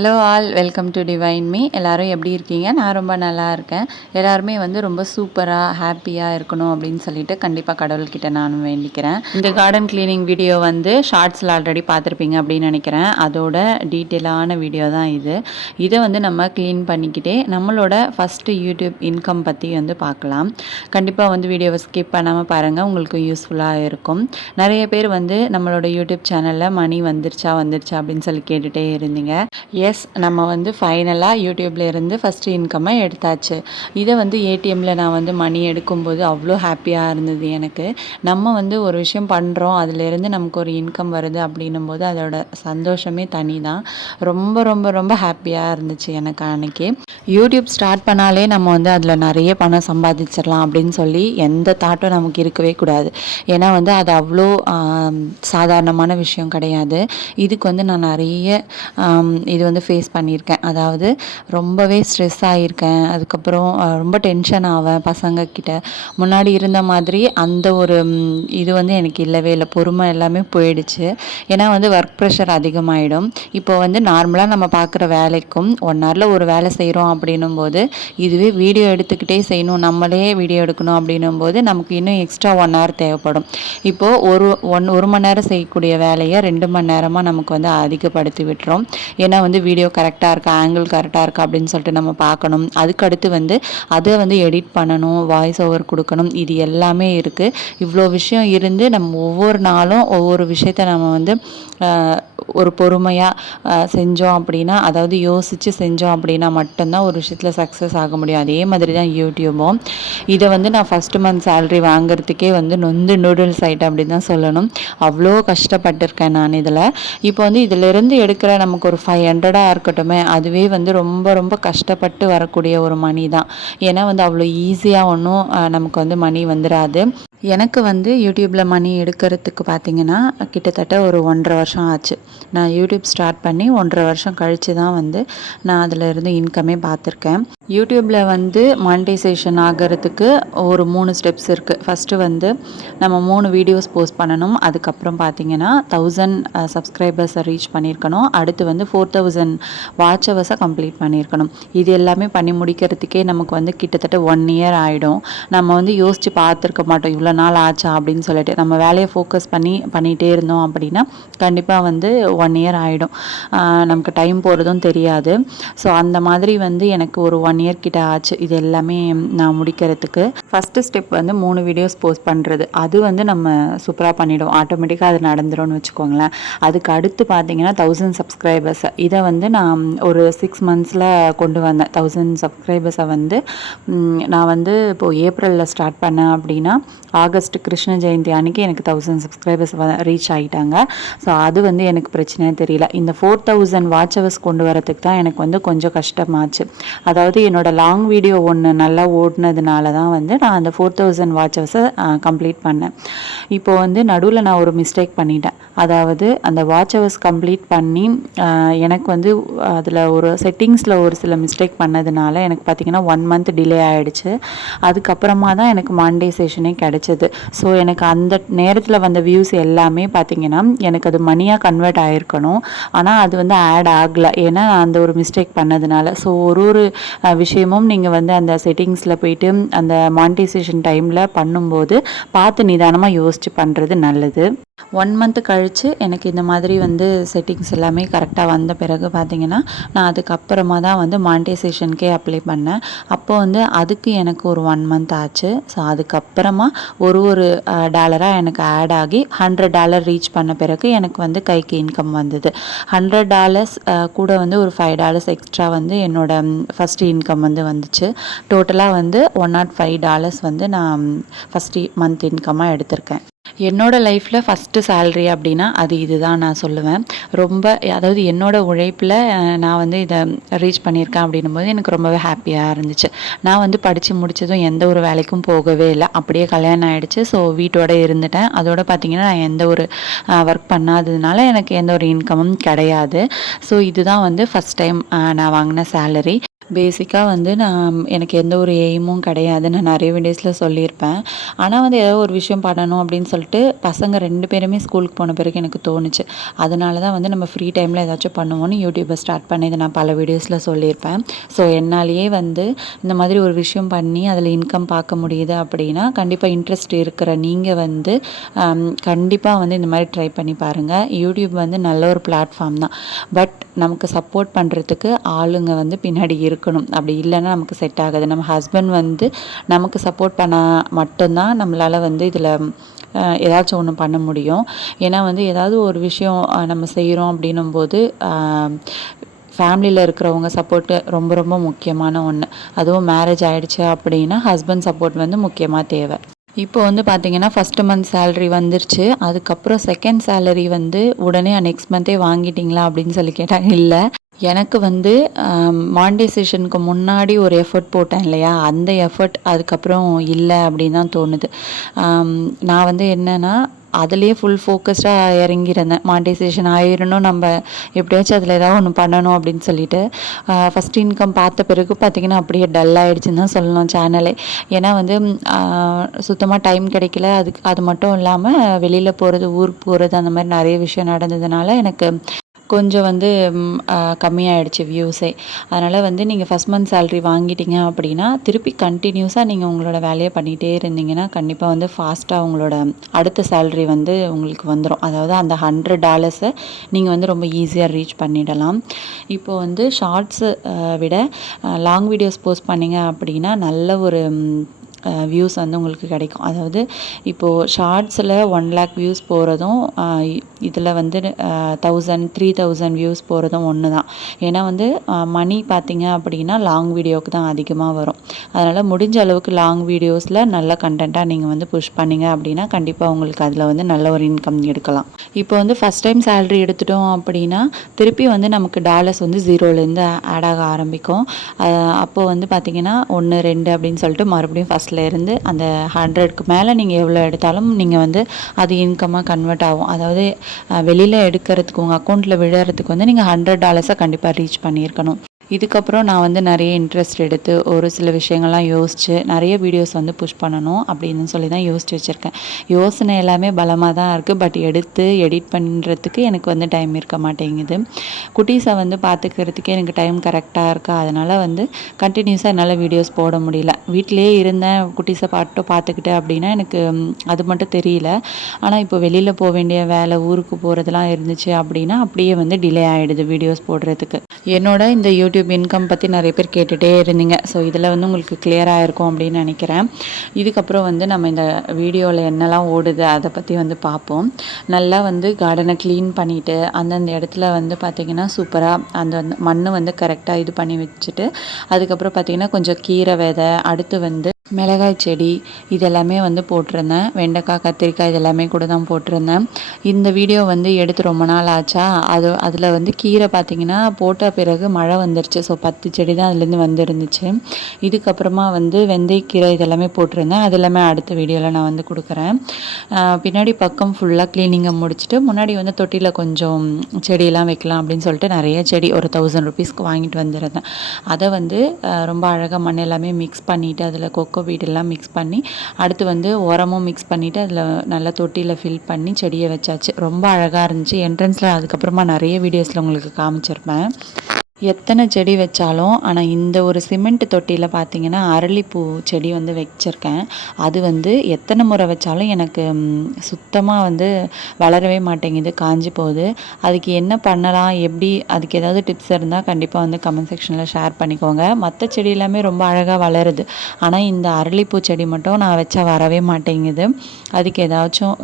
Hello all, welcome to divine me. எல்லோரும் எப்படி இருக்கீங்க? நான் ரொம்ப நல்லா இருக்கேன். எல்லாருமே ரொம்ப சூப்பராக ஹாப்பியாக இருக்கணும் அப்படின்னு சொல்லிட்டு கண்டிப்பாக கடவுள்கிட்ட நானும் வேண்டிக்கிறேன். இந்த கார்டன் கிளீனிங் வீடியோ ஷார்ட்ஸில் ஆல்ரெடி பார்த்துருப்பீங்க அப்படின்னு நினைக்கிறேன். அதோட டீட்டெயிலான வீடியோ தான் இது. இதை நம்ம க்ளீன் பண்ணிக்கிட்டே நம்மளோட ஃபஸ்ட்டு யூடியூப் இன்கம் பற்றி பார்க்கலாம். கண்டிப்பாக வீடியோவை ஸ்கிப் பண்ணாமல் பாருங்கள், உங்களுக்கு யூஸ்ஃபுல்லாக இருக்கும். நிறைய பேர் நம்மளோட யூடியூப் சேனலில் மணி வந்துருச்சா அப்படின்னு சொல்லி கேட்டுகிட்டே இருந்தீங்க. எஸ், நம்ம ஃபைனலாக யூடியூப்ல இருந்து ஃபஸ்ட்டு இன்கம்மை எடுத்தாச்சு. இதை ஏடிஎம்மில் நான் மணி எடுக்கும்போது அவ்வளோ ஹாப்பியாக இருந்தது எனக்கு. நம்ம ஒரு விஷயம் பண்ணுறோம், அதிலேருந்து நமக்கு ஒரு இன்கம் வருது அப்படின்னும் போது அதோட சந்தோஷமே தனி தான். ரொம்ப ரொம்ப ரொம்ப ஹாப்பியாக இருந்துச்சு எனக்கு அன்றைக்கி. யூடியூப் ஸ்டார்ட் பண்ணாலே நம்ம அதில் நிறைய பணம் சம்பாதிச்சிடலாம் அப்படின்னு சொல்லி எந்த தாட்டும் நமக்கு இருக்கவே கூடாது. ஏன்னா அது அவ்வளோ சாதாரணமான விஷயம் கிடையாது. இதுக்கு நான் நிறைய இது ஃபேஸ் பண்ணியிருக்கேன். அதாவது ரொம்பவே ஸ்ட்ரெஸ் ஆகியிருக்கேன். அதுக்கப்புறம் ரொம்ப டென்ஷன் ஆவேன் பசங்கக்கிட்ட. முன்னாடி இருந்த மாதிரி அந்த ஒரு இது எனக்கு இல்லவே இல்லை. பொறுமை எல்லாமே போயிடுச்சு. ஏன்னா ஒர்க் ப்ரெஷர் அதிகமாகிடும். இப்போ நார்மலாக நம்ம பார்க்குற வேலைக்கும் 1 ஹவரில் ஒரு வேலை செய்கிறோம் அப்படின்னும் போது, இதுவே வீடியோ எடுத்துக்கிட்டே செய்யணும், நம்மளே வீடியோ எடுக்கணும் அப்படின்னும் போது நமக்கு இன்னும் எக்ஸ்ட்ரா 1 ஹவர் தேவைப்படும். இப்போது ஒரு மணி நேரம் செய்யக்கூடிய வேலையை 2 மணி நேரமாக நமக்கு அதிகப்படுத்தி விட்டுரும். ஏன்னா வீடியோ கரெக்டாக இருக்கா, ஆங்கிள் கரெக்டாக இருக்கா அப்படின்னு சொல்லிட்டு நம்ம பார்க்கணும். அதுக்கடுத்து அதை எடிட் பண்ணணும், வாய்ஸ் ஓவர் கொடுக்கணும். இது எல்லாமே இருக்குது. இவ்வளோ விஷயம் இருந்து நம்ம ஒவ்வொரு நாளும் ஒவ்வொரு விஷயத்தை நம்ம ஒரு பொறுமையாக செஞ்சோம் அப்படின்னா, அதாவது யோசித்து செஞ்சோம் அப்படின்னா மட்டும்தான் ஒரு விஷயத்தில் சக்ஸஸ் ஆக முடியும். அதே மாதிரி தான் யூடியூபும். இதை நான் ஃபஸ்ட்டு மந்த் சேலரி வாங்குறதுக்கே நொந்து நூடுல்ஸ் ஆகிட்டேன் அப்படின்னு தான் சொல்லணும். அவ்வளோ கஷ்டப்பட்டிருக்கேன் நான் இதில். இப்போ இதிலிருந்து எடுக்கிற நமக்கு ஒரு 500 இருக்கட்டுமே, அதுவே ரொம்ப ரொம்ப கஷ்டப்பட்டு வரக்கூடிய ஒரு மணி தான். ஏன்னா அவ்வளோ ஈஸியாக ஒன்றும் நமக்கு மணி வந்துடாது. எனக்கு யூடியூப்பில் மணி எடுக்கிறதுக்கு பார்த்திங்கன்னா கிட்டத்தட்ட ஒரு 1.5 வருஷம் ஆச்சு. நான் யூடியூப் ஸ்டார்ட் பண்ணி 1.5 வருஷம் கழித்து தான் நான் அதில் இருந்து இன்கமே பார்த்துருக்கேன். யூடியூப்பில் மானிட்டைசேஷன் ஆகிறதுக்கு ஒரு 3 ஸ்டெப்ஸ் இருக்குது. ஃபஸ்ட்டு நம்ம 3 வீடியோஸ் போஸ்ட் பண்ணணும். அதுக்கப்புறம் பார்த்திங்கன்னா 1000 சப்ஸ்கிரைபர்ஸை ரீச் பண்ணியிருக்கணும். அடுத்து 4000 வாட்ச் ஹவர்ஸை கம்ப்ளீட் பண்ணியிருக்கணும். இது எல்லாமே பண்ணி முடிக்கிறதுக்கே நமக்கு கிட்டத்தட்ட 1 இயர் ஆகிடும். நம்ம யோசித்து பார்த்துருக்க மாட்டோம், இவ்வளோ நாள் ஆச்சா அப்படின்னு சொல்லிட்டு. நம்ம வேலையை ஃபோக்கஸ் பண்ணிகிட்டே இருந்தோம் அப்படின்னா கண்டிப்பாக 1 இயர் ஆகிடும். நமக்கு டைம் போகிறதும் தெரியாது. ஸோ அந்த மாதிரி எனக்கு ஒரு 1 இயர் கிட்ட ஆச்சு இது எல்லாமே நான் முடிக்கிறதுக்கு. ஃபஸ்ட்டு ஸ்டெப் 3 வீடியோஸ் போஸ்ட் பண்ணுறது. அது நம்ம சூப்பராக பண்ணிவிடுவோம், ஆட்டோமேட்டிக்காக அது நடந்துரும்னு வச்சுக்கோங்களேன். அதுக்கு அடுத்து பார்த்தீங்கன்னா 1000 சப்ஸ்கிரைபர்ஸ். இதை நான் ஒரு 6 மந்த்ஸில் கொண்டு வந்தேன். 1000 சப்ஸ்கிரைபர்ஸை நான் இப்போது ஏப்ரலில் ஸ்டார்ட் பண்ணேன் அப்படின்னா ஆகஸ்ட் கிருஷ்ண ஜெயந்தி அன்றைக்கி எனக்கு 1000 சப்ஸ்கிரைபர்ஸ் ரீச் ஆகிட்டாங்க. ஸோ அது எனக்கு பிரச்சனையே தெரியல. இந்த 4000 வாட்ச் ஹவர்ஸ் கொண்டு வரதுக்கு தான் எனக்கு கொஞ்சம் கஷ்டமாச்சு. அதாவது என்னோடய லாங் வீடியோ ஒன்று நல்லா ஓடினதுனால தான் நான் அந்த 4000 வாட்ச் ஹவர்ஸை கம்ப்ளீட் பண்ணேன். இப்போது நடுவில் நான் ஒரு மிஸ்டேக் பண்ணிட்டேன். அதாவது அந்த வாட்ச் ஹவர்ஸ் கம்ப்ளீட் பண்ணி எனக்கு அதில் ஒரு செட்டிங்ஸில் ஒரு சில மிஸ்டேக் பண்ணதுனால எனக்கு பார்த்திங்கன்னா 1 மந்த் டிலே ஆகிடுச்சு. அதுக்கப்புறமா தான் எனக்கு மானிட்டைசேஷனே கிடச்சிது. ஸோ எனக்கு அந்த நேரத்தில் வந்த வியூஸ் எல்லாமே பார்த்திங்கன்னா எனக்கு அது மணியாக கன்வெர்ட் ஆகிருக்கணும். ஆனால் அது ஆட் ஆகலை, ஏன்னா அந்த ஒரு மிஸ்டேக் பண்ணதுனால. ஸோ ஒரு விஷயமும் நீங்கள் அந்த செட்டிங்ஸில் போயிட்டு அந்த மானிட்டைசேஷன் டைமில் பண்ணும்போது பார்த்து நிதானமாக யோசித்து பண்ணுறது நல்லது. 1 மந்த் கழித்து எனக்கு இந்த மாதிரி செட்டிங்ஸ் எல்லாமே கரெக்டாக வந்த பிறகு பார்த்திங்கன்னா நான் அதுக்கப்புறமா தான் மானிட்டைசேஷனுக்கே அப்ளை பண்ணேன். அப்போது அதுக்கு எனக்கு ஒரு 1 மந்த் ஆச்சு. ஸோ அதுக்கப்புறமா ஒரு டாலராக எனக்கு ஆட் ஆகி $100 ரீச் பண்ண பிறகு எனக்கு கைக்கு இன்கம் வந்தது. $100 கூட ஒரு $5 எக்ஸ்ட்ரா என்னோட ஃபஸ்ட்டு இன்கம் வந்துச்சு. டோட்டலாக $105 நான் ஃபஸ்ட்டு மந்த் இன்கமாக எடுத்திருக்கேன். என்னோடய லைஃப்பில் ஃபஸ்ட்டு சேலரி அப்படின்னா அது இதுதான் நான் சொல்லுவேன். ரொம்ப அதாவது என்னோடய உழைப்பில் நான் இதை ரீச் பண்ணியிருக்கேன் அப்படின்னும் போது எனக்கு ரொம்பவே ஹாப்பியாக இருந்துச்சு. நான் படித்து முடித்ததும் எந்த ஒரு வேலைக்கும் போகவே இல்லை. அப்படியே கல்யாணம் ஆகிடுச்சு. ஸோ வீட்டோட இருந்துட்டேன். அதோடு பார்த்திங்கன்னா நான் எந்த ஒரு ஒர்க் பண்ணாததுனால எனக்கு எந்த ஒரு இன்கமும் கிடையாது. ஸோ இதுதான் ஃபஸ்ட் டைம் நான் வாங்கின சேலரி. பேசிக்காக வந்து எனக்கு எந்த ஒரு எய்மும் கிடையாது. நான் நிறைய வீடியோஸில் சொல்லியிருப்பேன். ஆனால் வந்து ஏதோ ஒரு விஷயம் பண்ணணும் அப்படின்னு சொல்லிட்டு பசங்க 2 பேருமே ஸ்கூலுக்கு போன பிறகு எனக்கு தோணுச்சு. அதனால தான் வந்து நம்ம ஃப்ரீ டைமில் ஏதாச்சும் பண்ணுவோன்னு யூடியூப்பை ஸ்டார்ட் பண்ணி இதை நான் பல வீடியோஸில் சொல்லியிருப்பேன். ஸோ என்னாலேயே வந்து இந்த மாதிரி ஒரு விஷயம் பண்ணி அதில் இன்கம் பார்க்க முடியுது அப்படின்னா கண்டிப்பாக இன்ட்ரெஸ்ட் இருக்கிற நீங்கள் வந்து கண்டிப்பாக வந்து இந்த மாதிரி ட்ரை பண்ணி பாருங்கள். யூடியூப் வந்து நல்ல ஒரு பிளாட்ஃபார்ம் தான். பட் நமக்கு சப்போர்ட் பண்ணுறதுக்கு ஆளுங்க வந்து பின்னாடி இருக்கணும். அப்படி இல்லைன்னா நமக்கு செட் ஆகாது. நம்ம ஹஸ்பண்ட் வந்து நமக்கு சப்போர்ட் பண்ணால் மட்டும்தான் நம்மளால் வந்து இதில் ஏதாச்சும் ஒன்று பண்ண முடியும். ஏன்னா வந்து ஏதாவது ஒரு விஷயம் நம்ம செய்கிறோம் அப்படின்னும்போது ஃபேமிலியில் இருக்கிறவங்க சப்போர்ட்டு ரொம்ப ரொம்ப முக்கியமான ஒன்று. அதுவும் மேரேஜ் ஆகிடுச்சு அப்படின்னா ஹஸ்பண்ட் சப்போர்ட் வந்து முக்கியமாக தேவை. இப்போ வந்து பார்த்தீங்கன்னா ஃபஸ்ட்டு மந்த் சேலரி வந்துருச்சு. அதுக்கப்புறம் செகண்ட் சேலரி வந்து உடனே நெக்ஸ்ட் மந்த்தே வாங்கிட்டீங்களா அப்படின்னு சொல்லி கேட்டால் இல்லை. எனக்கு வந்து மானிட்டைசேஷனுக்கு முன்னாடி ஒரு எஃபர்ட் போட்டேன் இல்லையா, அந்த எஃபர்ட் அதுக்கப்புறம் இல்லை அப்படின்னு தான் தோணுது. நான் வந்து என்னென்னா அதுலேயே ஃபுல் ஃபோக்கஸ்டாக இறங்கியிருந்தேன். மானிட்டைசேஷன் ஆயிரணும், நம்ம எப்படியாச்சும் அதில் ஏதாவது ஒன்று பண்ணணும் அப்படின்னு சொல்லிட்டு ஃபஸ்ட் இன்கம் பார்த்த பிறகு பார்த்திங்கன்னா அப்படியே டல் ஆகிடுச்சின்னு தான் சொல்லணும் சேனலே. ஏன்னா வந்து சுத்தமாக டைம் கிடைக்கல. அது மட்டும் இல்லாமல் வெளியில் போகிறது, ஊருக்கு போகிறது, அந்த மாதிரி நிறைய விஷயம் நடந்ததுனால எனக்கு கொஞ்சம் வந்து கம்மியாயிடுச்சு வியூஸே. அதனால் வந்து நீங்கள் ஃபஸ்ட் மந்த் சேலரி வாங்கிட்டீங்க அப்படின்னா திருப்பி கண்டினியூஸாக நீங்கள் உங்களோட வேலையை பண்ணிகிட்டே இருந்தீங்கன்னா கண்டிப்பாக வந்து ஃபாஸ்ட்டாக உங்களோட அடுத்த சேலரி வந்து உங்களுக்கு வந்துடும். அதாவது அந்த $100 நீங்கள் வந்து ரொம்ப ஈஸியாக ரீச் பண்ணிடலாம். இப்போது வந்து ஷார்ட்ஸு விட லாங் வீடியோஸ் போஸ்ட் பண்ணிங்க அப்படின்னா நல்ல ஒரு வியூஸ் வந்து உங்களுக்கு கிடைக்கும். அதாவது இப்போது ஷார்ட்ஸில் 1 lakh வியூஸ் போகிறதும் இதில் வந்து 1000 3000 வியூஸ் போகிறதும் ஒன்று தான். ஏன்னா வந்து மணி பார்த்திங்க அப்படின்னா லாங் வீடியோவுக்கு தான் அதிகமாக வரும். அதனால் முடிஞ்ச அளவுக்கு லாங் வீடியோஸில் நல்ல கண்டென்ட்டாக நீங்கள் வந்து புஷ் பண்ணிங்க அப்படின்னா கண்டிப்பாக உங்களுக்கு அதில் வந்து நல்ல ஒரு இன்கம் எடுக்கலாம். இப்போ வந்து ஃபஸ்ட் டைம் சேலரி எடுத்துட்டோம் அப்படின்னா திருப்பி வந்து நமக்கு டாலர்ஸ் வந்து 0லேருந்து ஆட் ஆக ஆரம்பிக்கும். அப்போது வந்து பார்த்திங்கன்னா 1 2 அப்படின்னு சொல்லிட்டு மறுபடியும் இருந்து அந்த 100க்கு மேலே நீங்கள் எவ்வளோ எடுத்தாலும் நீங்கள் வந்து அது இன்கமாக கன்வெர்ட் ஆகும். அதாவது வெளியில் எடுக்கிறதுக்கு உங்கள் அக்கௌண்ட்டில் விழுறதுக்கு வந்து நீங்கள் $100 கண்டிப்பாக ரீச் பண்ணியிருக்கணும். இதுக்கப்புறம் நான் வந்து நிறைய இன்ட்ரெஸ்ட் எடுத்து ஒரு சில விஷயங்கள்லாம் யோசித்து நிறைய வீடியோஸ் வந்து புஷ் பண்ணணும் அப்படின்னு சொல்லி தான் யோசித்து வச்சுருக்கேன். யோசனை எல்லாமே பலமாக தான் இருக்குது. பட் எடுத்து எடிட் பண்ணுறதுக்கு எனக்கு வந்து டைம் இருக்க மாட்டேங்குது. குட்டீஸை வந்து பார்த்துக்கிறதுக்கே எனக்கு டைம் கரெக்டாக இருக்கா. அதனால் வந்து கண்டினியூஸாக என்னால் வீடியோஸ் போட முடியல. வீட்டிலேயே இருந்தேன், குட்டீஸை பார்த்துக்கிட்டேன் அப்படின்னா எனக்கு அது மட்டும் தெரியல. ஆனால் இப்போ வெளியில் போக வேண்டிய வேலை, ஊருக்கு போகிறதுலாம் இருந்துச்சு அப்படின்னா அப்படியே வந்து டிலே ஆகிடுது வீடியோஸ் போடுறதுக்கு. என்னோட இந்த யூடியூப் இன்கம் பற்றி நிறைய பேர் கேட்டுகிட்டே இருந்தீங்க. ஸோ இதில் வந்து உங்களுக்கு கிளியராக இருக்கும் அப்படின்னு நினைக்கிறேன். இதுக்கப்புறம் வந்து நம்ம இந்த வீடியோவில் என்னெல்லாம் ஓடுது அதை பற்றி வந்து பார்ப்போம். நல்லா வந்து கார்டனை க்ளீன் பண்ணிவிட்டு அந்தந்த இடத்துல வந்து பார்த்திங்கன்னா சூப்பராக அந்த மண் வந்து கரெக்டாக இது பண்ணி வச்சுட்டு அதுக்கப்புறம் பார்த்திங்கன்னா கொஞ்சம் கீரை விதை, அடுத்து வந்து மிளகாய் செடி இதெல்லாமே வந்து போட்டிருந்தேன். வெண்டைக்காய், கத்திரிக்காய் இதெல்லாமே கூட தான் போட்டிருந்தேன். இந்த வீடியோ வந்து எடுத்து ரொம்ப நாள் ஆச்சா. அதில் வந்து கீரை பார்த்திங்கன்னா போட்ட பிறகு மழை வந்துருச்சு. ஸோ 10 செடி தான் அதுலேருந்து வந்துருந்துச்சு. இதுக்கப்புறமா வந்து வெந்தயக்கீரை இதெல்லாமே போட்டிருந்தேன். அது எல்லாமே அடுத்த வீடியோவில் நான் வந்து கொடுக்குறேன். பின்னாடி பக்கம் ஃபுல்லாக க்ளீனிங்கை முடிச்சுட்டு முன்னாடி வந்து தொட்டியில் கொஞ்சம் செடியெல்லாம் வைக்கலாம் அப்படின்னு சொல்லிட்டு நிறைய செடி ஒரு ₹1000 வாங்கிட்டு வந்துருந்தேன். அதை வந்து ரொம்ப அழகாக மண் எல்லாமே மிக்ஸ் பண்ணிவிட்டு அதில் கொக்கோ வீடெல்லாம் மிக்ஸ் பண்ணி அடுத்து வந்து உரமும் மிக்ஸ் பண்ணிவிட்டு அதில் நல்லா தொட்டியில் ஃபில் பண்ணி செடியை வச்சாச்சு. ரொம்ப அழகாக இருந்துச்சு. என்ட்ரன்ஸில் அதுக்கப்புறமா நிறைய வீடியோஸில் உங்களுக்கு காமிச்சிருப்பேன். எத்தனை செடி வச்சாலும் ஆனால் இந்த ஒரு சிமெண்ட் தொட்டியில் பார்த்திங்கன்னா அரளிப்பூ செடி வந்து வச்சுருக்கேன். அது வந்து எத்தனை முறை வச்சாலும் எனக்கு சுத்தமாக வந்து வளரவே மாட்டேங்குது, காஞ்சி போகுது. அதுக்கு என்ன பண்ணலாம், எப்படி, அதுக்கு ஏதாவது டிப்ஸ் இருந்தால் கண்டிப்பாக வந்து கமெண்ட் செக்ஷனில் ஷேர் பண்ணிக்கோங்க. மற்ற செடி எல்லாமே ரொம்ப அழகாக வளருது. ஆனால் இந்த அரளிப்பூ செடி மட்டும் நான் வச்சா வரவே மாட்டேங்குது. அதுக்கு ஏதாச்சும்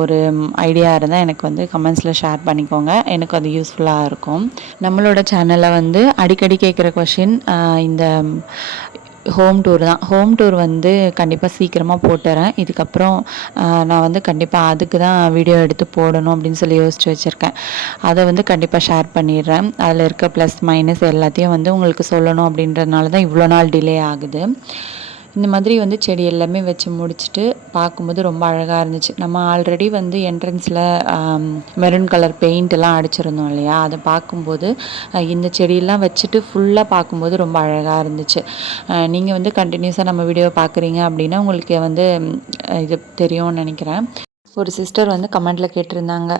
ஒரு ஐடியா இருந்தால் எனக்கு வந்து கமெண்ட்ஸில் ஷேர் பண்ணிக்கோங்க. எனக்கு அது யூஸ்ஃபுல்லாக இருக்கும். நம்மளோட சேனலில் வந்து அடிக்கடி கேட்குற கொஷின் இந்த ஹோம் டூர் தான். ஹோம் டூர் வந்து கண்டிப்பாக சீக்கிரமாக போட்டுறேன். இதுக்கப்புறம் நான் வந்து கண்டிப்பாக அதுக்கு தான் வீடியோ எடுத்து போடணும் அப்படின்னு சொல்லி யோசித்து வச்சுருக்கேன். அதை வந்து கண்டிப்பாக ஷேர் பண்ணிடுறேன். அதில் இருக்க ப்ளஸ் மைனஸ் எல்லாத்தையும் வந்து உங்களுக்கு சொல்லணும் அப்படின்றதுனால தான் இவ்வளோ நாள் டிலே ஆகுது. இந்த மாதிரி வந்து செடி எல்லாமே வச்சு முடிச்சுட்டு பார்க்கும்போது ரொம்ப அழகாக இருந்துச்சு. நம்ம ஆல்ரெடி வந்து என்ட்ரன்ஸில் மெரூன் கலர் பெயிண்ட்டெல்லாம் அடிச்சிருந்தோம் இல்லையா, அதை பார்க்கும்போது இந்த செடியெல்லாம் வச்சுட்டு ஃபுல்லாக பார்க்கும்போது ரொம்ப அழகாக இருந்துச்சு. நீங்கள் வந்து கண்டினியூஸாக நம்ம வீடியோ பார்க்குறீங்க அப்படின்னா உங்களுக்கு வந்து இது தெரியும்னு நினைக்கிறேன். ஒரு சிஸ்டர் வந்து கமெண்ட்டில் கேட்டிருந்தாங்க,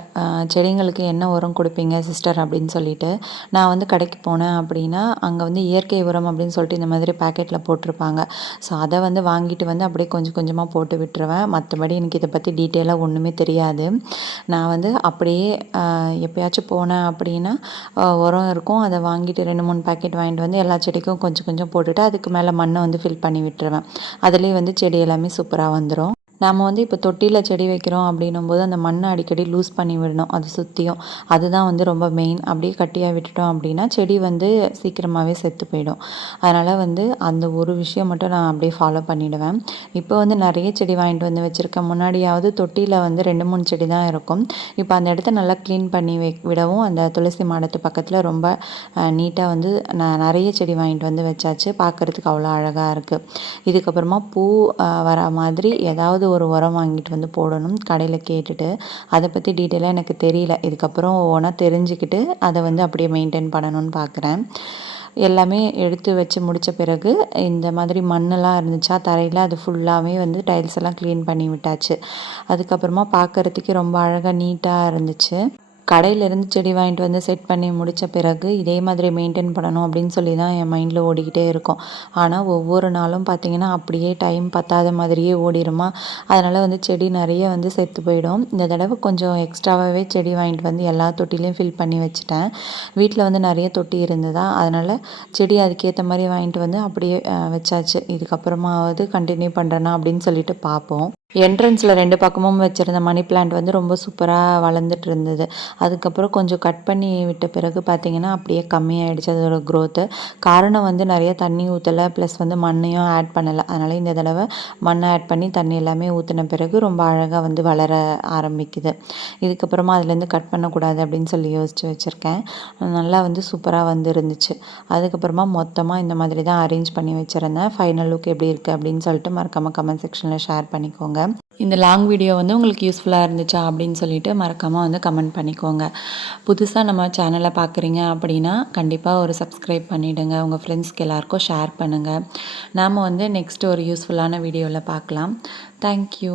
செடிங்களுக்கு என்ன உரம் கொடுப்பீங்க சிஸ்டர் அப்படின்னு சொல்லிட்டு. நான் வந்து கடைக்கு போனேன் அப்படின்னா அங்கே வந்து இயற்கை உரம் அப்படின்னு சொல்லிட்டு இந்த மாதிரி பேக்கெட்டில் போட்டிருப்பாங்க. ஸோ அதை வந்து வாங்கிட்டு வந்து அப்படியே கொஞ்சம் கொஞ்சமாக போட்டு விட்டுருவேன். மற்றபடி எனக்கு இதை பற்றி டீட்டெயிலாக ஒன்றுமே தெரியாது. நான் வந்து அப்படியே எப்போயாச்சும் போனேன் அப்படின்னா உரம் இருக்கும், அதை வாங்கிட்டு 2-3 பேக்கெட் வாங்கிட்டு வந்து எல்லா செடிக்கும் கொஞ்சம் கொஞ்சம் போட்டுட்டு அதுக்கு மேலே மண்ணை வந்து ஃபில் பண்ணி விட்டுருவேன். அதுலேயே வந்து செடி எல்லாமே சூப்பராக வந்துடும். நம்ம வந்து இப்போ தொட்டியில் செடி வைக்கிறோம் அப்படின்னும்போது அந்த மண்ணை அடிக்கடி லூஸ் பண்ணி விடணும், அது சுற்றியும். அதுதான் வந்து ரொம்ப மெயின். அப்படியே கட்டியாக விட்டுட்டோம் அப்படின்னா செடி வந்து சீக்கிரமாகவே செத்து போயிடும். அதனால் வந்து அந்த ஒரு விஷயம் மட்டும் நான் அப்படியே ஃபாலோ பண்ணிவிடுவேன். இப்போ வந்து நிறைய செடி வாங்கிட்டு வந்து வச்சுருக்கேன். முன்னாடியாவது தொட்டியில் வந்து 2-3 செடி தான் இருக்கும். இப்போ அந்த இடத்த நல்லா க்ளீன் பண்ணி விடவும் அந்த துளசி மாடத்து பக்கத்தில் ரொம்ப நீட்டாக வந்து நான் நிறைய செடி வாங்கிட்டு வந்து வச்சாச்சு. பார்க்குறதுக்கு அவ்வளோ அழகாக இருக்குது. இதுக்கப்புறமா பூ வர மாதிரி ஏதாவது ஒரு உரம் வாங்கிட்டு வந்து போடணும் கடையில் கேட்டுட்டு. அதை பற்றி டீட்டெயிலாக எனக்கு தெரியல. இதுக்கப்புறம் ஒவ்வொன்றா தெரிஞ்சுக்கிட்டு அதை வந்து அப்படியே மெயின்டைன் பண்ணணும்னு பார்க்குறேன். எல்லாமே எடுத்து வச்சு முடித்த பிறகு இந்த மாதிரி மண்ணெல்லாம் இருந்துச்சா தரையில், அது ஃபுல்லாகவே வந்து டைல்ஸ் எல்லாம் க்ளீன் பண்ணி விட்டாச்சு. அதுக்கப்புறமா பார்க்குறதுக்கு ரொம்ப அழகாக நீட்டாக இருந்துச்சு. கடையிலேருந்து செடி வாங்கிட்டு வந்து செட் பண்ணி முடித்த பிறகு இதே மாதிரி மெயின்டைன் பண்ணணும் அப்படின்னு சொல்லி தான் என் மைண்டில் ஓடிக்கிட்டே இருக்கும். ஆனால் ஒவ்வொரு நாளும் பார்த்திங்கன்னா அப்படியே டைம் பத்தாத மாதிரியே ஓடிடுமா. அதனால் வந்து செடி நிறைய வந்து செத்து போயிடும். இந்த தடவை கொஞ்சம் எக்ஸ்ட்ராவாகவே செடி வாங்கிட்டு வந்து எல்லா தொட்டிலையும் ஃபில் பண்ணி வச்சுட்டேன். வீட்டில் வந்து நிறைய தொட்டி இருந்ததா, அதனால் செடி அதுக்கேற்ற மாதிரி வாங்கிட்டு வந்து அப்படியே வச்சாச்சு. இதுக்கப்புறமாவது கண்டினியூ பண்ணுறேன்னா அப்படின்னு சொல்லிட்டு பார்ப்போம். என்ட்ரன்ஸில் 2 பக்கமும் வச்சுருந்த மணி பிளான்ட் வந்து ரொம்ப சூப்பராக வளர்ந்துட்டு இருந்தது. அதுக்கப்புறம் கொஞ்சம் கட் பண்ணி விட்ட பிறகு பார்த்திங்கன்னா அப்படியே கம்மியாகிடுச்சு அதோட க்ரோத்து. காரணம் வந்து நிறைய தண்ணி ஊற்றலை, ப்ளஸ் வந்து மண்ணையும் ஆட் பண்ணலை. அதனால் இந்த தடவை மண்ணை ஆட் பண்ணி தண்ணி எல்லாமே ஊற்றின பிறகு ரொம்ப அழகாக வந்து வளர ஆரம்பிக்குது. இதுக்கப்புறமா அதுலேருந்து கட் பண்ணக்கூடாது அப்படின்னு சொல்லி யோசித்து வச்சுருக்கேன். நல்லா வந்து சூப்பராக வந்து இருந்துச்சு. அதுக்கப்புறமா மொத்தமாக இந்த மாதிரி தான் அரேஞ்ச் பண்ணி வச்சுருந்தேன். ஃபைனல் லுக் எப்படி இருக்குது அப்படின்னு சொல்லிட்டு மறக்காமல் கமெண்ட் செக்ஷனில் ஷேர் பண்ணிக்கோங்க. இந்த லாங் வீடியோ வந்து உங்களுக்கு யூஸ்ஃபுல்லாக இருந்துச்சா அப்படின்னு சொல்லிட்டு மறக்காமல் வந்து கமெண்ட் பண்ணிக்கோங்க. புதுசாக நம்ம சேனலை பார்க்குறீங்க அப்படின்னா கண்டிப்பாக ஒரு சப்ஸ்கிரைப் பண்ணிவிடுங்க. உங்கள் ஃப்ரெண்ட்ஸ்க்கு எல்லாேருக்கும் ஷேர் பண்ணுங்கள். நாம் வந்து நெக்ஸ்ட் ஒரு யூஸ்ஃபுல்லான வீடியோவில் பார்க்கலாம். தேங்க்யூ.